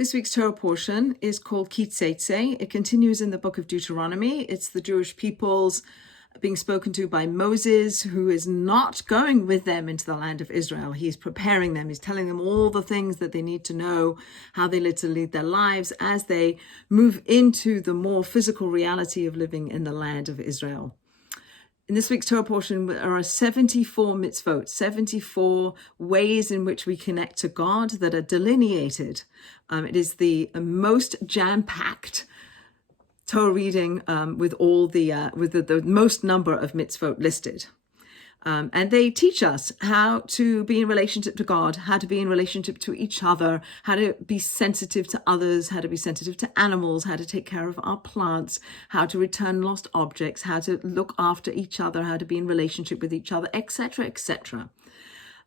This week's Torah portion is called Ki Teitzei. It continues in the book of Deuteronomy. It's the Jewish peoples being spoken to by Moses, who is not going with them into the land of Israel. He's preparing them. He's telling them all the things that they need to know, how they need to lead their lives as they move into the more physical reality of living in the land of Israel. In this week's Torah portion, there are 74 mitzvot, 74 ways in which we connect to God that are delineated. It is the most jam-packed Torah reading with the most number of mitzvot listed. And they teach us how to be in relationship to God, how to be in relationship to each other, how to be sensitive to others, how to be sensitive to animals, how to take care of our plants, how to return lost objects, how to look after each other, how to be in relationship with each other, etc., etc.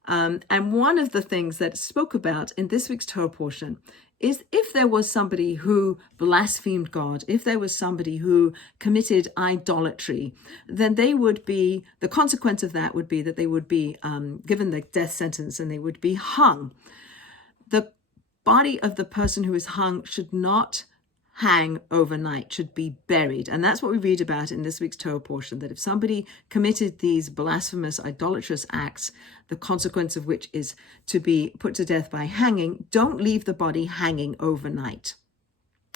And one of the things that spoke about in this week's Torah portion is if there was somebody who blasphemed God, if there was somebody who committed idolatry, then the consequence of that would be that they would be given the death sentence and they would be hung. The body of the person who is hung should not hang overnight, should be buried. And that's what we read about in this week's Torah portion, that if somebody committed these blasphemous, idolatrous acts, the consequence of which is to be put to death by hanging, don't leave the body hanging overnight.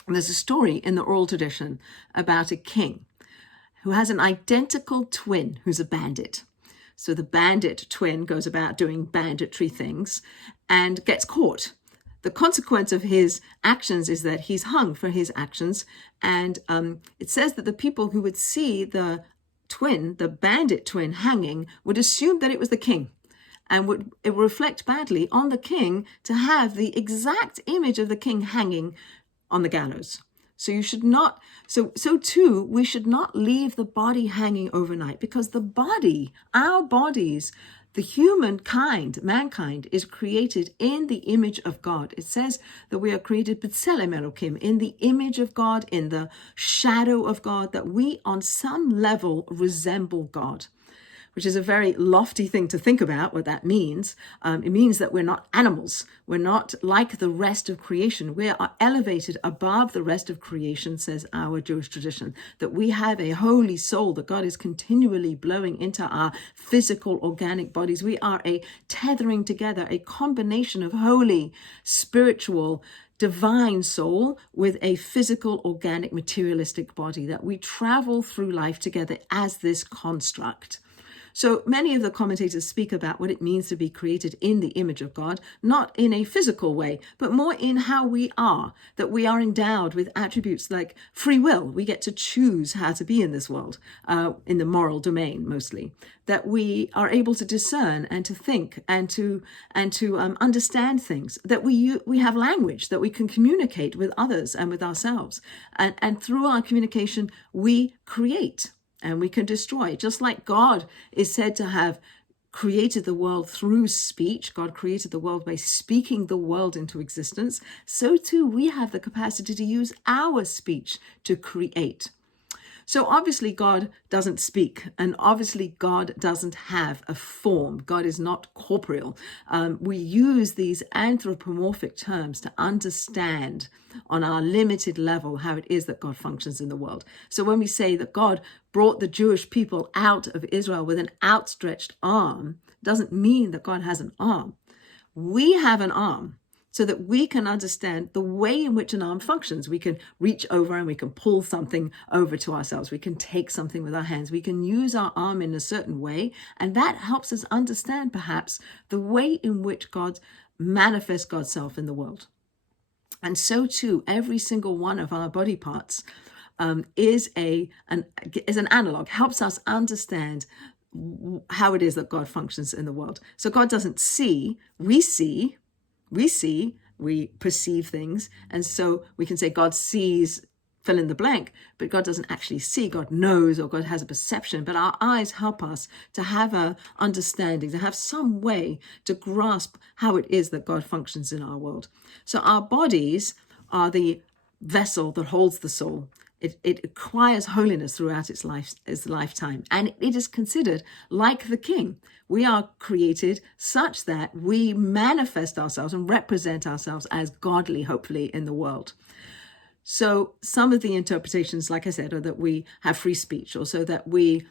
And there's a story in the oral tradition about a king who has an identical twin who's a bandit. So the bandit twin goes about doing banditry things and gets caught. The consequence of his actions is that he's hung for his actions. And it says that the people who would see the bandit twin hanging, would assume that it was the king. And it would reflect badly on the king to have the exact image of the king hanging on the gallows. So you should not, so too, we should not leave the body hanging overnight, because the body, our bodies, the mankind is created in the image of God. It says that we are created b'tselem Elokim, in the image of God, in the shadow of God, that we on some level resemble God, which is a very lofty thing to think about what that means. It means that we're not animals. We're not like the rest of creation. We are elevated above the rest of creation, says our Jewish tradition, that we have a holy soul that God is continually blowing into our physical, organic bodies. We are a tethering together, a combination of holy, spiritual, divine soul with a physical, organic, materialistic body, that we travel through life together as this construct. So many of the commentators speak about what it means to be created in the image of God, not in a physical way, but more in how we are, that we are endowed with attributes like free will. We get to choose how to be in this world, in the moral domain mostly, that we are able to discern and to think and to understand things, that we have language, that we can communicate with others and with ourselves. And through our communication, we create. And we can destroy. Just like God is said to have created the world through speech, God created the world by speaking the world into existence, so too we have the capacity to use our speech to create. So obviously God doesn't speak, and obviously God doesn't have a form. God is not corporeal. We use these anthropomorphic terms to understand on our limited level how it is that God functions in the world. So when we say that God brought the Jewish people out of Israel with an outstretched arm, doesn't mean that God has an arm. We have an arm, so that we can understand the way in which an arm functions. We can reach over and we can pull something over to ourselves. We can take something with our hands. We can use our arm in a certain way, and that helps us understand perhaps the way in which God manifests God's self in the world. And so too, every single one of our body parts is an analog, helps us understand how it is that God functions in the world. So God doesn't see, we see, we perceive things. And so we can say God sees, fill in the blank, but God doesn't actually see. God knows, or God has a perception, but our eyes help us to have a understanding, to have some way to grasp how it is that God functions in our world. So our bodies are the vessel that holds the soul. It acquires holiness throughout its lifetime, and it is considered like the king. We are created such that we manifest ourselves and represent ourselves as godly, hopefully, in the world. So some of the interpretations, like I said, are that we have free speech, or so that we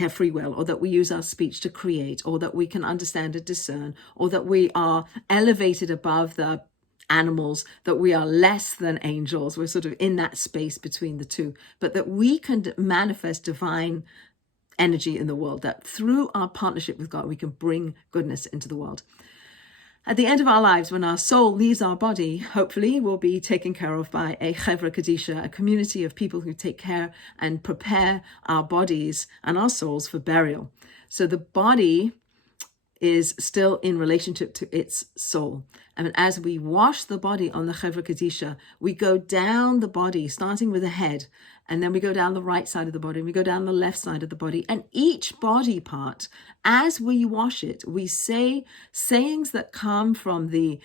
have free will, or that we use our speech to create, or that we can understand and discern, or that we are elevated above the animals, that we are less than angels. We're sort of in that space between the two, but that we can manifest divine energy in the world, that through our partnership with God, we can bring goodness into the world. At the end of our lives, when our soul leaves our body, hopefully we'll be taken care of by a Chevra Kadisha, a community of people who take care and prepare our bodies and our souls for burial. So the body is still in relationship to its soul. And as we wash the body on the Chevra Kadisha, we go down the body, starting with the head, and then we go down the right side of the body, and we go down the left side of the body. And each body part, as we wash it, we say sayings that come from the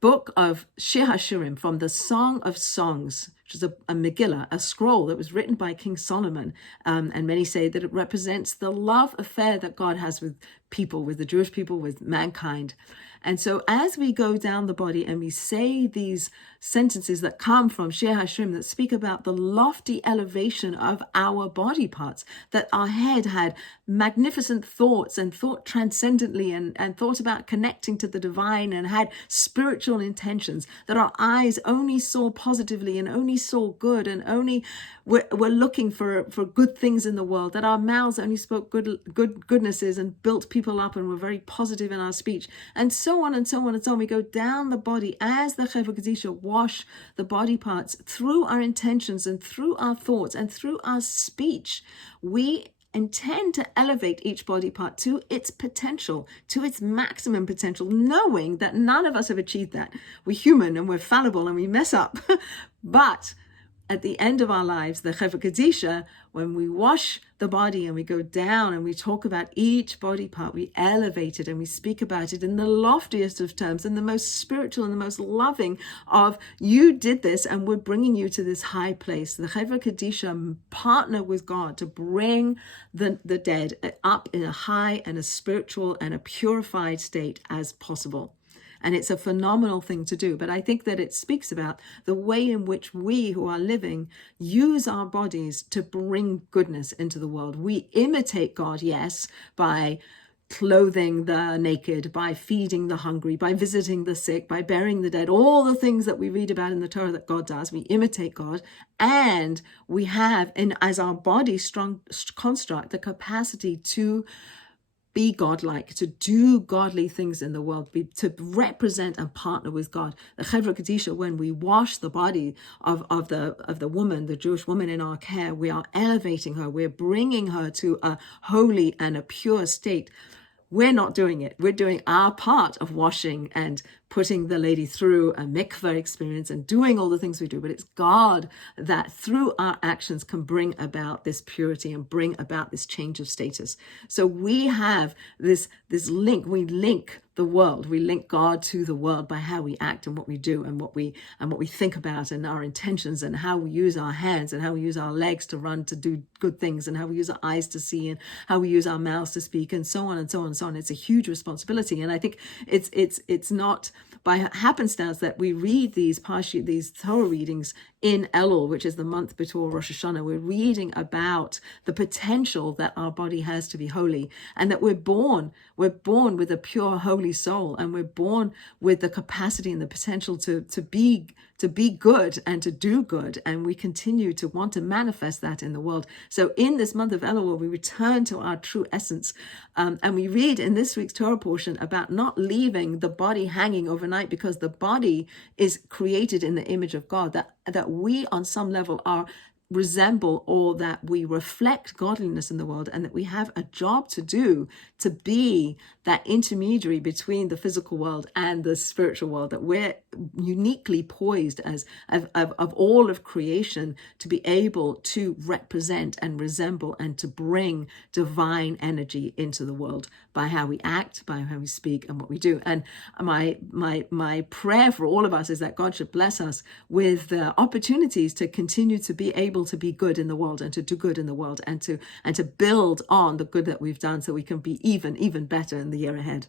book of Shir HaShirim, from the Song of Songs, which is a Megillah, a scroll that was written by King Solomon. And many say that it represents the love affair that God has with people, with the Jewish people, with mankind. And so as we go down the body and we say these sentences that come from Shir HaShirim that speak about the lofty elevation of our body parts, that our head had magnificent thoughts and thought transcendently and thought about connecting to the divine and had spiritual intentions, that our eyes only saw positively and only saw good and only were looking for good things in the world, that our mouths only spoke goodnesses and built people up and were very positive in our speech, and so on and so on and so on. We go down the body as the Chevra Kadisha wash the body parts through our intentions and through our thoughts and through our speech. We intend to elevate each body part to its potential, to its maximum potential, knowing that none of us have achieved that. We're human and we're fallible and we mess up. But at the end of our lives, the Chevra Kadisha, when we wash the body and we go down and we talk about each body part, we elevate it and we speak about it in the loftiest of terms and the most spiritual and the most loving of, you did this and we're bringing you to this high place. The Chevra Kadisha partner with God to bring the dead up in a high and a spiritual and a purified state as possible. And it's a phenomenal thing to do. But I think that it speaks about the way in which we who are living use our bodies to bring goodness into the world. We imitate God, yes, by clothing the naked, by feeding the hungry, by visiting the sick, by burying the dead, all the things that we read about in the Torah that God does. We imitate God, and we have, as our body strong construct, the capacity to be godlike, to do godly things in the world, to represent and partner with God. The Chevra Kadisha, when we wash the body of the woman, the Jewish woman in our care, we are elevating her. We're bringing her to a holy and a pure state. We're not doing it. We're doing our part of washing and putting the lady through a mikveh experience and doing all the things we do. But it's God that through our actions can bring about this purity and bring about this change of status. So we have this link. We link the world. We link God to the world by how we act and what we do and what we think about and our intentions and how we use our hands and how we use our legs to run, to do good things, and how we use our eyes to see and how we use our mouths to speak, and so on and so on and so on. It's a huge responsibility. And I think it's not by happenstance that we read these Torah readings in Elul, which is the month before Rosh Hashanah. We're reading about the potential that our body has to be holy, and that we're born with a pure, holy soul, and we're born with the capacity and the potential to be good and to do good, and we continue to want to manifest that in the world. So in this month of Elul, we return to our true essence, and we read in this week's Torah portion about not leaving the body hanging overnight, because the body is created in the image of God, that we on some level are resemble or that we reflect godliness in the world, and that we have a job to do to be that intermediary between the physical world and the spiritual world, that we're uniquely poised as of all of creation to be able to represent and resemble and to bring divine energy into the world by how we act, by how we speak, and what we do. And my prayer for all of us is that God should bless us with opportunities to continue to be able to be good in the world and to do good in the world and to build on the good that we've done so we can be even better in the year ahead.